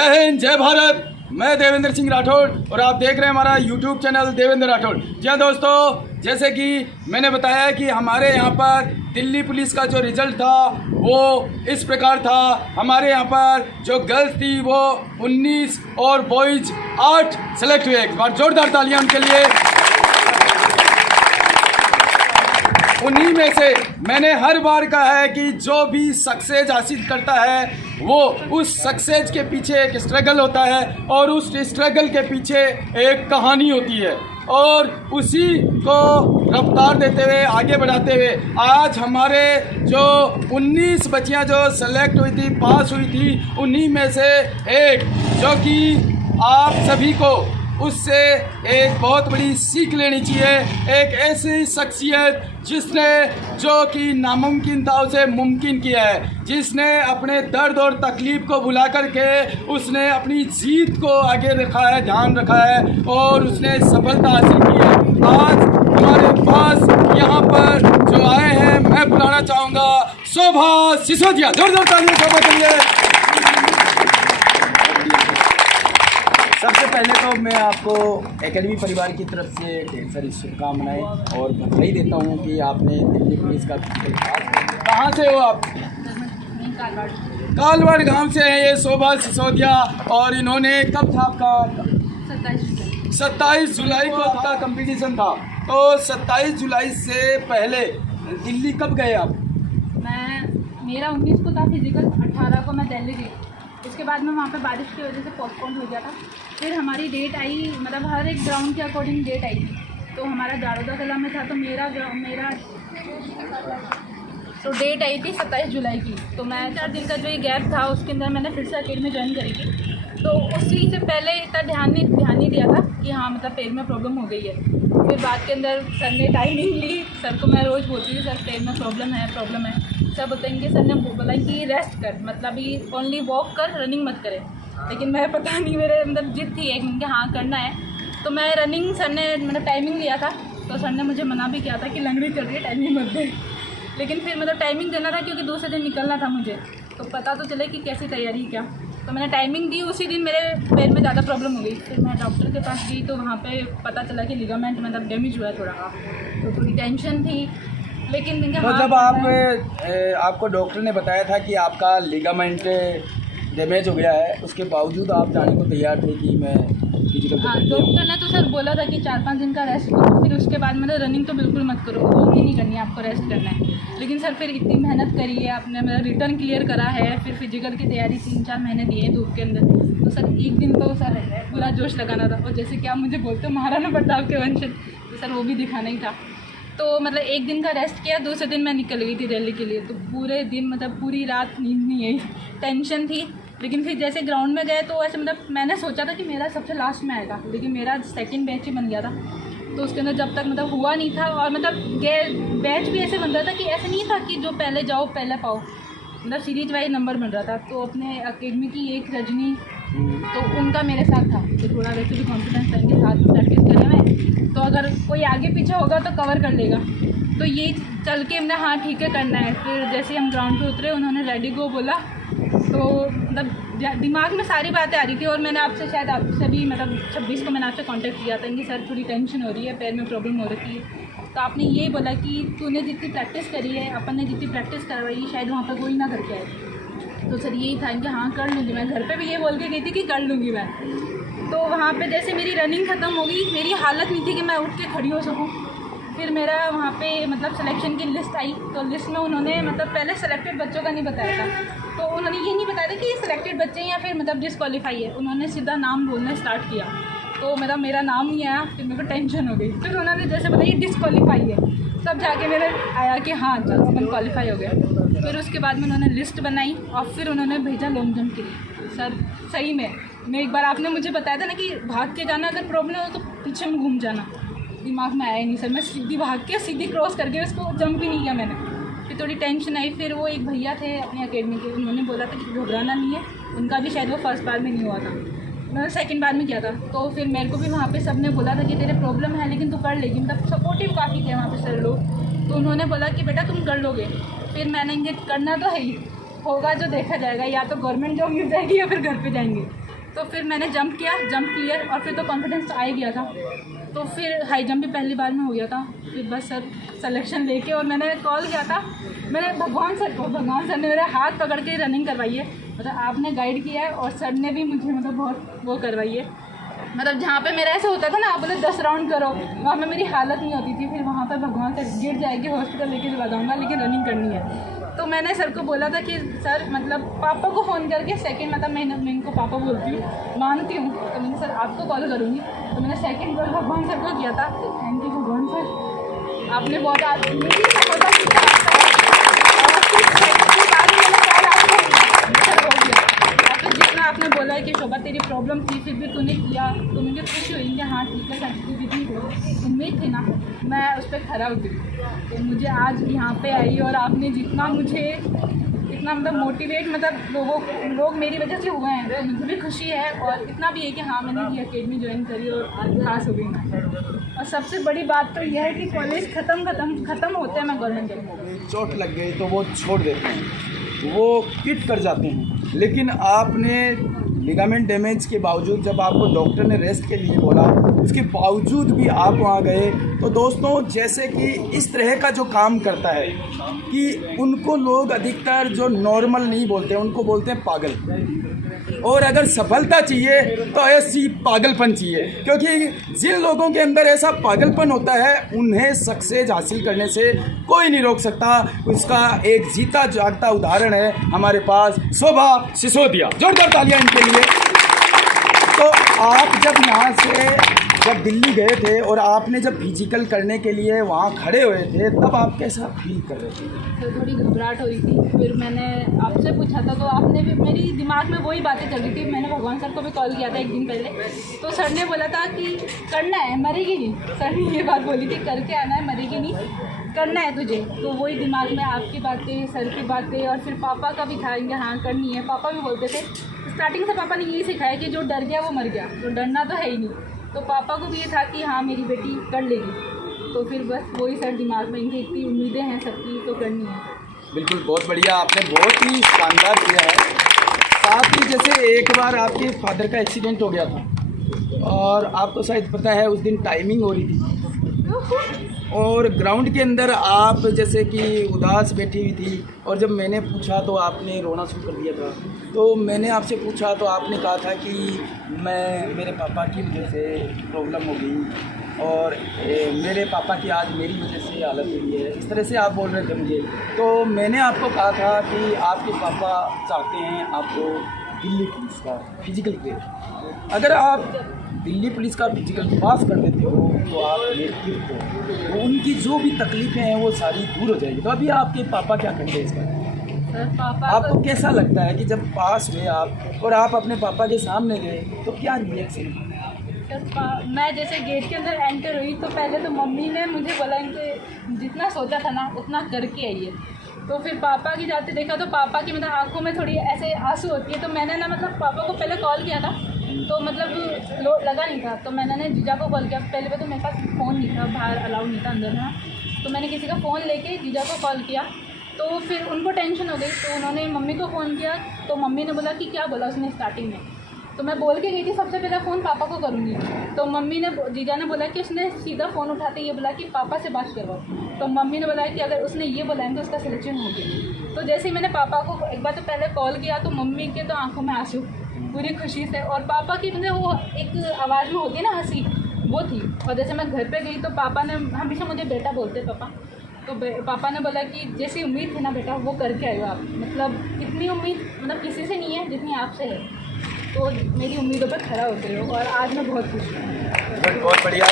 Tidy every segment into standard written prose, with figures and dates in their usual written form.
जय हिंद, जय भारत। मैं देवेंद्र सिंह राठौड़ और आप देख रहे हैं हमारा यूट्यूब चैनल देवेंद्र राठौड़। जी हाँ दोस्तों, जैसे कि मैंने बताया कि हमारे यहाँ पर दिल्ली पुलिस का जो रिजल्ट था वो इस प्रकार था। हमारे यहाँ पर जो गर्ल्स थी वो 19 और बॉयज़ 8 सेलेक्ट हुए। एक बार जोरदार तालियां उनके लिए। उन्हीं में से मैंने हर बार कहा है कि जो भी सक्सेस हासिल करता है वो उस सक्सेस के पीछे एक स्ट्रगल होता है और उस स्ट्रगल के पीछे एक कहानी होती है और उसी को रफ्तार देते हुए आगे बढ़ाते हुए आज हमारे जो 19 बच्चियां जो सेलेक्ट हुई थी, पास हुई थी, उन्हीं में से एक जो कि आप सभी को उससे एक बहुत बड़ी सीख लेनी चाहिए। एक ऐसी शख्सियत जिसने जो कि नामुमकिन था उसे मुमकिन किया है, जिसने अपने दर्द और तकलीफ़ को भुला करके उसने अपनी जीत को आगे रखा है, ध्यान रखा है और उसने सफलता हासिल की है। आज हमारे पास यहाँ पर जो आए हैं मैं बुलाना चाहूँगा शोभा सिसोदिया। जोरदार तालियां शोभा के लिए। सबसे पहले तो मैं आपको एकेडमी परिवार की तरफ से ढेर सारी शुभकामनाएँ और बधाई देता हूँ कि आपने दिल्ली पुलिस का। कहाँ से हो आप? कालवाड़ गांव से हैं ये शोभा सिसोदिया। और इन्होंने कब था आपका? 27 जुलाई को आपका कंपटीशन था। तो 27 जुलाई से पहले दिल्ली कब गए आप? मेरा 19 को था फिजिकल, 18 को मैं दिल्ली गई। उसके बाद में वहाँ पे बारिश की वजह से पोस्टपोन हो गया था। फिर हमारी डेट आई, मतलब हर एक ग्राउंड के अकॉर्डिंग डेट आई थी। तो हमारा जारोदा कला में था तो मेरा तो डेट आई थी 27 जुलाई की। तो मैं 4 दिन का जो ये गैप था उसके अंदर मैंने फिर से अकेडमी ज्वाइन करी थी। तो उसी से पहले इतना ध्यान नहीं दिया था कि हाँ मतलब पैर में प्रॉब्लम हो गई है। फिर बाद के अंदर सर ने टाइमिंग ली। सर को मैं रोज़ बोलती थी सर पैर में प्रॉब्लम है। सर बताएंगे, सर ने बोला कि रेस्ट कर, मतलब ये ओनली वॉक कर, रनिंग मत करे। लेकिन मैं पता नहीं मेरे अंदर जिद थी एक कि हाँ करना है। तो मैं रनिंग, सर ने मतलब टाइमिंग लिया था तो सर ने मुझे मना भी किया था कि लंगड़ी चल रही है, टाइमिंग मत दे। लेकिन फिर मतलब टाइमिंग देना था क्योंकि दूसरे दिन निकलना था मुझे, तो पता तो चले कि कैसी तैयारी क्या। तो मैंने टाइमिंग दी। उसी दिन मेरे पैर में ज़्यादा प्रॉब्लम हो गई। फिर मैं डॉक्टर के पास गई तो वहाँ पे पता चला कि लिगामेंट मतलब डैमेज हुआ है थोड़ा। तो थोड़ी टेंशन थी। लेकिन तो जब आपको डॉक्टर ने बताया था कि आपका लिगामेंट डैमेज हो गया है, उसके बावजूद आप जाने को तैयार थे कि मैं फिजिकल? हाँ, डॉक्टर ने तो सर बोला था कि 4-5 दिन का रेस्ट करो। फिर उसके बाद मतलब रनिंग तो बिल्कुल मत करो, वॉक ही नहीं करनी है, आपको रेस्ट करना है। लेकिन सर फिर इतनी मेहनत करी है आपने, मतलब रिटर्न क्लियर करा है, फिर फिजिकल की तैयारी 3-4 महीने दिए हैं धूप के अंदर। तो सर एक दिन तो सर पूरा जोश लगाना था और जैसे कि आप मुझे बोलते हो महाराणा प्रताप के वंशज, तो सर वो भी दिखाना ही था। तो मतलब एक दिन का रेस्ट किया, दूसरे दिन मैं निकल गई थी दिल्ली के लिए। तो पूरे दिन मतलब पूरी रात नींद नहीं आई, टेंशन थी। लेकिन फिर जैसे ग्राउंड में गए तो ऐसे मतलब मैंने सोचा था कि मेरा सबसे लास्ट में आएगा, लेकिन मेरा सेकंड बैच ही बन गया था। तो उसके अंदर जब तक मतलब हुआ नहीं था और मतलब बैच भी ऐसे बन रहा था कि ऐसे नहीं था कि जो पहले जाओ पहले पाओ, मतलब सीरीज वाइज नंबर बन रहा था। तो अपने अकेडमी की एक रजनी, तो उनका मेरे साथ था। तो थोड़ा वैसे भी कॉन्फिडेंस रहेंगे, साथ में प्रैक्टिस करे हुए, तो अगर कोई आगे पीछे होगा तो कवर कर लेगा। तो ये चल के हमने हाँ ठीक है करना है। फिर जैसे हम ग्राउंड पे उतरे उन्होंने रेडी गो बोला, तो मतलब दिमाग में सारी बातें आ रही थी। और मैंने आपसे शायद आपसे भी मतलब 26 को मैंने आपसे कांटेक्ट किया था कि सर थोड़ी टेंशन हो रही है, पैर में प्रॉब्लम हो रखी है। तो आपने ये बोला कि तूने जितनी प्रैक्टिस करी है, अपन ने जितनी प्रैक्टिस करवाई शायद वहाँ पर कोई ना करके आए। तो सर यही था कि हाँ कर लूँगी मैं। घर पे भी ये बोल के गई थी कि कर लूँगी मैं। तो वहाँ पे जैसे मेरी रनिंग ख़त्म हो गई, मेरी हालत नहीं थी कि मैं उठ के खड़ी हो सकूँ। फिर मेरा वहाँ पे मतलब सिलेक्शन की लिस्ट आई। तो लिस्ट में उन्होंने मतलब पहले सेलेक्टेड बच्चों का नहीं बताया था। तो उन्होंने ये नहीं बताया था कि ये सिलेक्टेड बच्चे या फिर मतलब डिसक्वालीफाई है। उन्होंने सीधा नाम बोलना स्टार्ट किया। तो मेरा नाम नहीं आया। फिर मेरे को टेंशन हो गई। फिर उन्होंने जैसे बताया डिसक्वालीफाई है, तब जाके मेरे आया कि हाँ चलो अपन क्वालिफाई हो गया। फिर उसके बाद में उन्होंने लिस्ट बनाई और फिर उन्होंने भेजा लॉन्ग जंप के लिए। सर सही में मैं एक बार आपने मुझे बताया था ना कि भाग के जाना, अगर प्रॉब्लम हो तो पीछे में घूम जाना, दिमाग में आया ही नहीं सर। मैं सीधी भाग के सीधी क्रॉस करके उसको जंप ही नहीं किया मैंने। फिर थोड़ी टेंशन आई। फिर वो एक भैया थे अपनी अकेडमी के, उन्होंने बोला था कि घबराना नहीं है। उनका भी शायद वो फर्स्ट बार में नहीं हुआ था, मैंने सेकंड बार में किया था। तो फिर मेरे को भी वहाँ पे सब ने बोला था कि तेरे प्रॉब्लम है लेकिन तू कर लेगी, मतलब सपोर्टिव काफ़ी थे वहाँ पे सर लोग। तो उन्होंने बोला कि बेटा तुम कर लोगे। फिर मैंने ये करना तो है ही, होगा जो देखा जाएगा, या तो गवर्नमेंट जॉब मिल जाएगी या फिर घर पे जाएंगे। तो फिर मैंने जंप किया, जंप क्लियर, और फिर तो कॉन्फिडेंस आ ही गया था। तो फिर हाई जंप भी पहली बार में हो गया था। फिर बस सर सिलेक्शन लेके, और मैंने कॉल किया था मैंने भगवान सर को, भगवान सर ने मेरे हाथ पकड़ के रनिंग करवाई है। मतलब आपने गाइड किया है और सर ने भी मुझे मतलब बहुत वो करवाई है। मतलब जहाँ पे मेरा ऐसा होता था ना, आप बोले 10 राउंड करो, वहाँ पे मेरी हालत नहीं होती थी। फिर वहाँ पे भगवान सर गिर जाएगी, हॉस्पिटल लेके दिला दूँगा, लेकिन रनिंग करनी है। तो मैंने सर को बोला था कि सर मतलब पापा को फ़ोन करके सेकंड, मतलब मैं इनको पापा बोलती हूँ, मानती हूँ, तो मैंने सर आपको कॉल करूँगी। तो मैंने सेकंड कॉल भगवान सर को किया था। तो थैंक यू भगवान सर, आपने बहुत मेरी सपोर्ट किया। और फिर सेकंड के बाद मैंने कॉल आपको सर हो गया। तो जितना आपने बोला है कि शोभा तेरी प्रॉब्लम थी, फिर भी तूने किया, तो मुझे खुशी हुई कि हाँ ठीक है, सर्टिफिकेट उम्मीद थी ना, मैं उस पर खरा उतरी। तो मुझे आज यहाँ पे आई, और आपने जितना मुझे इतना मतलब मोटिवेट, मतलब लोग मेरी वजह से हुए हैं, तो मुझे भी खुशी है। और इतना भी है कि हाँ मैंने ये अकेडमी ज्वाइन करी और आज पास हो गई मैं। और सबसे बड़ी बात तो यह है कि कॉलेज ख़त्म होते हैं मैं गवर्नमेंट जॉब। चोट लग गई तो वो छोड़ देते हैं, वो क्विट कर जाते हैं। लेकिन आपने लिगामेंट डैमेज के बावजूद, जब आपको डॉक्टर ने रेस्ट के लिए बोला, उसके बावजूद भी आप वहाँ गए। तो दोस्तों, जैसे कि इस तरह का जो काम करता है कि उनको लोग अधिकतर जो नॉर्मल नहीं बोलते, उनको बोलते हैं पागल। और अगर सफलता चाहिए तो ऐसी पागलपन चाहिए, क्योंकि जिन लोगों के अंदर ऐसा पागलपन होता है उन्हें सक्सेस हासिल करने से कोई नहीं रोक सकता। उसका एक जीता जागता उदाहरण है हमारे पास, शोभा सिसोदिया। जोरदार तालियां इनके लिए। तो आप जब यहाँ से जब दिल्ली गए थे और आपने जब फिजिकल करने के लिए वहाँ खड़े हुए थे, तब आप कैसा फील कर रहे थे? तो थोड़ी घबराहट हो रही थी। फिर मैंने आपसे पूछा था, तो आपने भी, मेरी दिमाग में वही बातें चल रही थी। मैंने भगवान सर को भी कॉल किया था एक दिन पहले, तो सर ने बोला था कि करना है, मरेगी नहीं। सर ने ये बात बोली थी, करके आना है, मरेगी नहीं, करना है तुझे। तो वही दिमाग में आपकी बातें, सर की बातें, और फिर पापा का भी था कि हाँ करनी है। पापा भी बोलते थे, स्टार्टिंग से पापा ने यही सिखाया कि जो डर गया वो मर गया, तो डरना तो है ही नहीं। तो पापा को भी ये था कि हाँ मेरी बेटी कर लेगी। तो फिर बस वही सर दिमाग में, इनकी इतनी उम्मीदें हैं सबकी, तो करनी है। बिल्कुल, बहुत बढ़िया, आपने बहुत ही शानदार किया है। साथ ही जैसे एक बार आपके फादर का एक्सीडेंट हो गया था, और आपको शायद पता है उस दिन टाइमिंग हो रही थी, और ग्राउंड के अंदर आप जैसे कि उदास बैठी हुई थी, और जब मैंने पूछा तो आपने रोना शुरू कर दिया था। तो मैंने आपसे पूछा तो आपने कहा था कि मेरे पापा की वजह से प्रॉब्लम हो गई, और मेरे पापा की आज मेरी वजह से हालत हुई है, इस तरह से आप बोल रहे थे मुझे। तो मैंने आपको कहा था कि आपके पापा चाहते हैं आपको दिल्ली पुलिस का फिजिकल क्लियर, अगर आप दिल्ली पुलिस का फिजिकल पास कर देते हो तो आप मेरे हो, उनकी जो भी तकलीफ़ें हैं वो सारी दूर हो जाएगी। तो अभी आपके पापा क्या करते हैं इसका? सर पापा आपको कैसा लगता है कि जब पास हुए आप और आप अपने पापा के सामने गए, तो क्या रिएक्शन? मैं जैसे गेट के अंदर एंटर हुई, तो पहले तो मम्मी ने मुझे बोला कि जितना सोचा था ना उतना करके आइए। तो फिर पापा की जाते देखा, तो पापा की मतलब आंखों में थोड़ी ऐसे आंसू होती है। तो मैंने ना मतलब पापा को पहले कॉल किया था, तो मतलब लगा नहीं था। तो मैंने जीजा को कॉल किया। पहले तो मेरे पास फ़ोन नहीं था, बाहर अलाउ नहीं था अंदर ना। तो मैंने किसी का फ़ोन लेके जीजा को कॉल किया। तो फिर उनको टेंशन हो गई, तो उन्होंने मम्मी को फ़ोन किया। तो मम्मी ने बोला कि क्या बोला उसने स्टार्टिंग में। तो मैं बोल के गई थी सबसे पहले फ़ोन पापा को करूँगी। तो मम्मी ने, जीजा ने बोला कि उसने सीधा फ़ोन उठाते ये बोला कि पापा से बात करवाओ। तो मम्मी ने बोला कि अगर उसने ये बोला है तो उसका सिलेक्शन हो गया। तो जैसे ही मैंने पापा को एक बार तो पहले कॉल किया, तो मम्मी के तो आंखों में आंसू पूरी खुशी से, और पापा की मतलब वो एक आवाज़ में होती है ना हंसी, वो थी। और जैसे मैं घर पे गई तो पापा ने, हमेशा मुझे बेटा बोलते पापा, तो पापा ने बोला कि जैसी उम्मीद थी ना बेटा वो करके आए हो आप। मतलब इतनी उम्मीद मतलब किसी से नहीं है जितनी आपसे है। तो मेरी उम्मीदों पर खरा होते हो, और आज मैं बहुत खुश हूँ। बहुत बढ़िया।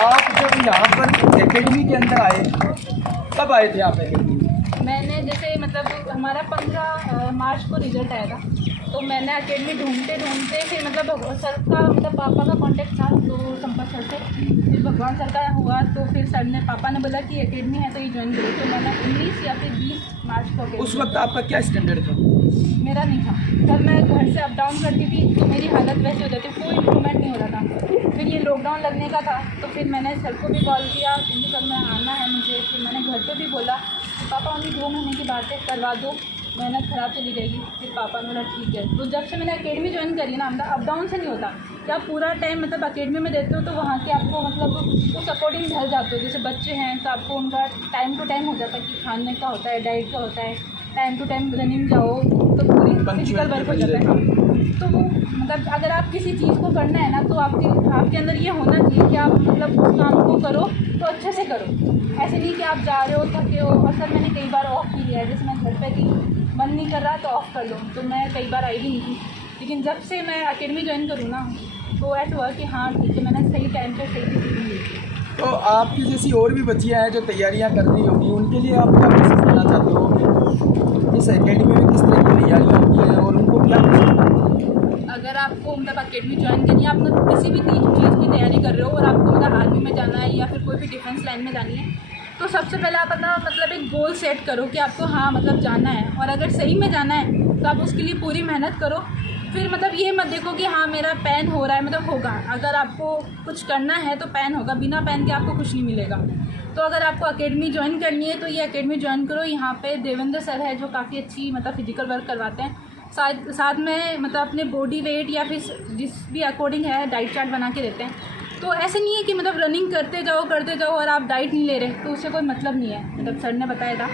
आप जब यहाँ पर एकेडमी के अंदर आए, कब आए थे आप एकेडमी? मैंने जैसे मतलब हमारा 15 मार्च को रिजल्ट आया था, तो मैंने अकेडमी ढूंढते फिर मतलब सर का, मतलब पापा का कांटेक्ट था, तो संपर्क सर से फिर भगवान सर का हुआ। तो फिर सर ने, पापा ने बोला कि अकेडमी है तो ये ज्वाइन करो। तो मैंने 19 या फिर 20 मार्च को। उस वक्त आपका क्या स्टैंडर्ड था? मेरा नहीं था सर, मैं घर से अप डाउन करती थी, तो मेरी हालत वैसे हो जाती, कोई इम्प्रूवमेंट नहीं हो रहा था। फिर ये लॉकडाउन लगने का था, तो फिर मैंने सर को भी कॉल किया कि सर मैं आना है मुझे। फिर मैंने घर पे भी बोला, पापा उन्हीं 2 महीने की बात है, करवा दो। मेहनत ख़राब चली जाएगी। फिर पापा ने बोला ठीक है। तो जब से मैंने अकेडमी ज्वाइन करी ना, मतलब अप डाउन से नहीं होता। जब आप पूरा टाइम मतलब अकेडमी में देते हो तो वहाँ के आपको मतलब तो सपोर्टिंग ढल जाते हो। जैसे बच्चे हैं तो आपको उनका टाइम टू टाइम हो जाता है कि खाने का होता है, डाइट का होता है, टाइम टू टाइम रनिंग जाओ तो पूरी फिजिकल वर्क हो जाता है। तो वो मतलब अगर आप किसी चीज़ को करना है ना तो आपके अंदर ये होना चाहिए कि आप मतलब उस काम को करो तो अच्छे से करो। ऐसे नहीं कि आप जा रहे हो थके हो। और सर मैंने कई बार ऑफ भी लिया है, जैसे मैं घर पे थी, मन नहीं कर रहा तो ऑफ कर लो, तो मैं कई बार आई भी नहीं थी। लेकिन जब से मैं अकेडमी ज्वाइन करूँ ना तो ऐसा हुआ कि हाँ ठीक है, मैंने सही टाइम पर सही चीज़ ली। तो आपकी जैसी और भी बच्चियाँ हैं जो तैयारियाँ कर रही होंगी, उनके लिए आप क्या मैसेज देना चाहते हो? इस एकेडमी में किस तरह की तैयारियाँ होती हैं और उनको क्या? अगर आपको मतलब अकेडमी ज्वाइन करनी है, आप मतलब किसी भी चीज़ की तैयारी कर रहे हो और आपको मतलब आर्मी में जाना है या फिर कोई भी डिफेंस लाइन में जानी है, तो सबसे पहले आप अपना मतलब एक गोल सेट करो कि आपको हाँ मतलब जाना है। और अगर सही में जाना है तो आप उसके लिए पूरी मेहनत करो। फिर मतलब ये मत देखो कि हाँ मेरा पैन हो रहा है, मतलब होगा। अगर आपको कुछ करना है तो पैन होगा, बिना पैन के आपको कुछ नहीं मिलेगा। तो अगर आपको अकेडमी ज्वाइन करनी है तो ये अकेडमी ज्वाइन करो। यहाँ पे देवेंद्र सर है जो काफ़ी अच्छी मतलब फिजिकल वर्क करवाते हैं। साथ में मतलब अपने बॉडी वेट या फिर जिस भी अकॉर्डिंग है डाइट चार्ट बना के देते हैं। तो ऐसे नहीं है कि मतलब रनिंग करते जाओ और आप डाइट नहीं ले रहे, तो उससे कोई मतलब नहीं है। मतलब सर ने बताया था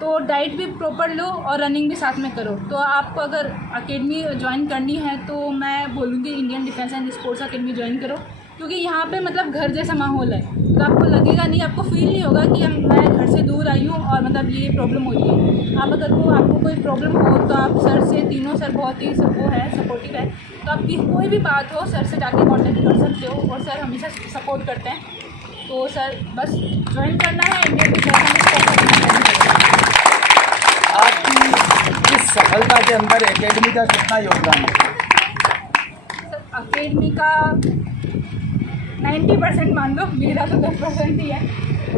तो डाइट भी प्रॉपर लो और रनिंग भी साथ में करो। तो आपको अगर अकेडमी ज्वाइन करनी है तो मैं बोलूँगी Indian defence and sports academy join करो, क्योंकि यहाँ पे मतलब घर जैसा माहौल है। तो आपको लगेगा नहीं, आपको फील नहीं होगा कि मैं घर से दूर आई हूँ और मतलब ये प्रॉब्लम हो रही है। आप अगर आपको कोई प्रॉब्लम हो तो आप सर से, तीनों सर बहुत ही सपोर्टिव है, तो आपकी कोई भी बात हो सर से जाके कॉन्टेक्ट कर सकते हो और सर हमेशा सपोर्ट करते हैं। तो सर बस ज्वाइन करना है इंडियन डिफेंस। आपकी इस सफलता के अंदर एकेडमी का कितना योगदान है? अकेडमी का 90% मान लो, मेरा तो 10% ही है।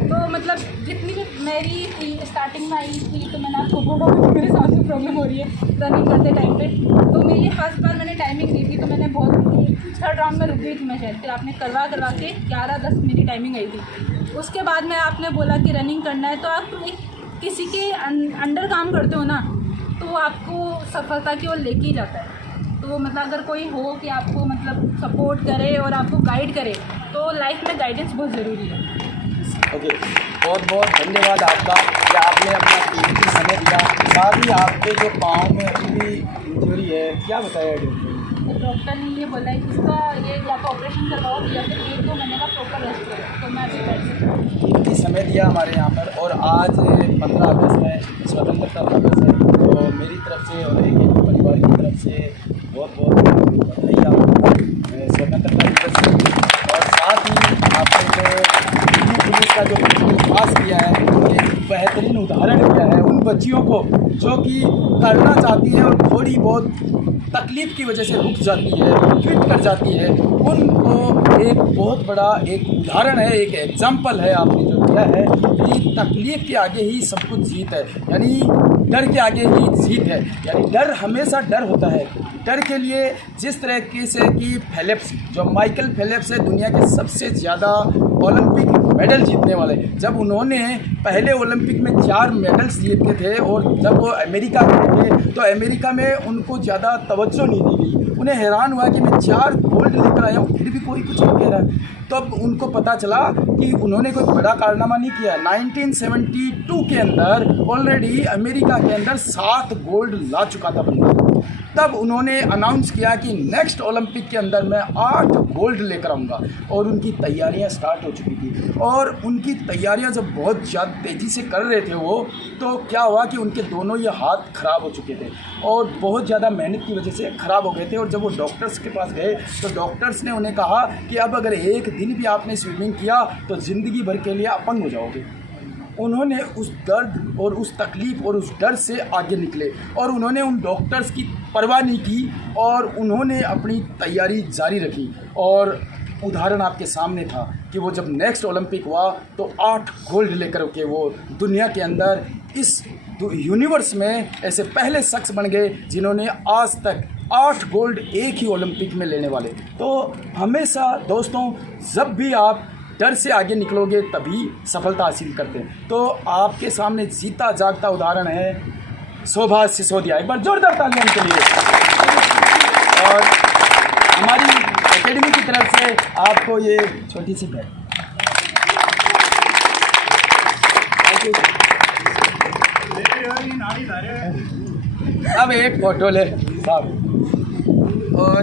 तो मतलब जितनी भी मेरी थी स्टार्टिंग में आई थी, तो मैंने आपको बोला कि मेरे सांस में प्रॉब्लम हो रही है रनिंग करते टाइम पे। तो मेरी फर्स्ट बार मैंने टाइमिंग दी थी तो मैंने बहुत थर्ड राउंड में रुक गई थी मैं शायद। फिर आपने करवा के 11:10 मेरी टाइमिंग आई थी। उसके बाद में आपने बोला कि रनिंग करना है, तो आप एक किसी के अंडर काम करते हो ना, तो वो आपको सफलता की ओर लेके ही जाता है। तो मतलब अगर कोई हो कि आपको मतलब सपोर्ट करे और आपको गाइड करे, तो लाइफ में गाइडेंस बहुत ज़रूरी है। ओके, बहुत बहुत धन्यवाद आपका कि आपने अपना कीमती समय दिया। साथ ही आपके जो पाँव में अभी भी इंजरी है, क्या बताया डॉक्टर ने ये बोला है कि इसका ये या तो ऑपरेशन करवाओ या फिर 1-2 महीने का प्रॉपर रेस्ट करो। तो मैं अभी कर सकता हूँ। कीमती समय दिया हमारे यहाँ पर। और आज 15 अगस्त है, स्वतंत्रता दिवस है, तो मेरी तरफ से और एक परिवार की तरफ से बहुत बहुत बधाई आपको स्वतंत्रता दिवस की। और साथ ही आपने जो दिल्ली पुलिस का जो पास किया है, एक बेहतरीन उदाहरण दिया है उन बच्चियों को जो कि करना चाहती है और थोड़ी बहुत तकलीफ़ की वजह से रुक जाती है, क्विट कर जाती है। उनको एक बहुत बड़ा एक उदाहरण है, एक एग्जाम्पल है आपने जो दिया है कि तकलीफ़ के आगे ही सब कुछ जीत है, यानी डर के आगे ही जीत है। यानी डर हमेशा डर होता है। डर के लिए जिस तरीके से कि फेलिप्स, जो माइकल फेलिप्स है, दुनिया के सबसे ज़्यादा ओलंपिक मेडल जीतने वाले, जब उन्होंने पहले ओलंपिक में 4 मेडल्स जीते थे और जब वो अमेरिका गए थे तो अमेरिका में उनको ज़्यादा तवज्जो नहीं दी गई। उन्हें हैरान हुआ कि मैं 4 गोल्ड लेकर आया हूँ फिर भी कोई कुछ नहीं कह रहा। तब उनको पता चला कि उन्होंने कोई बड़ा कारनामा नहीं किया। 1972 के अंदर ऑलरेडी अमेरिका के अंदर 7 गोल्ड ला चुका था बंदा। तब उन्होंने अनाउंस किया कि नेक्स्ट ओलंपिक के अंदर मैं 8 गोल्ड लेकर आऊँगा, और उनकी तैयारियां स्टार्ट हो चुकी थी। और उनकी तैयारियां जब बहुत ज़्यादा तेज़ी से कर रहे थे वो, तो क्या हुआ कि उनके दोनों ये हाथ ख़राब हो चुके थे और बहुत ज़्यादा मेहनत की वजह से ख़राब हो गए थे। और जब वो डॉक्टर्स के पास गए तो डॉक्टर्स ने उन्हें कहा कि अब अगर एक दिन भी आपने स्विमिंग किया तो ज़िंदगी भर के लिए अपंग हो जाओगे। उन्होंने उस दर्द और उस तकलीफ़ और उस डर से आगे निकले और उन्होंने उन डॉक्टर्स की परवाह नहीं की और उन्होंने अपनी तैयारी जारी रखी। और उदाहरण आपके सामने था कि वो जब नेक्स्ट ओलंपिक हुआ तो 8 गोल्ड लेकर के वो दुनिया के अंदर इस यूनिवर्स में ऐसे पहले शख्स बन गए जिन्होंने आज तक 8 गोल्ड एक ही ओलंपिक में लेने वाले। तो हमेशा दोस्तों, जब भी आप डर से आगे निकलोगे तभी सफलता हासिल करते हैं। तो आपके सामने जीता जागता उदाहरण है शोभा सिसोदिया, एक बार जोरदार तालियां उनके लिए। और हमारी एकेडमी की तरफ से आपको ये छोटी सी बैग। अब एक फोटो ले साहब। और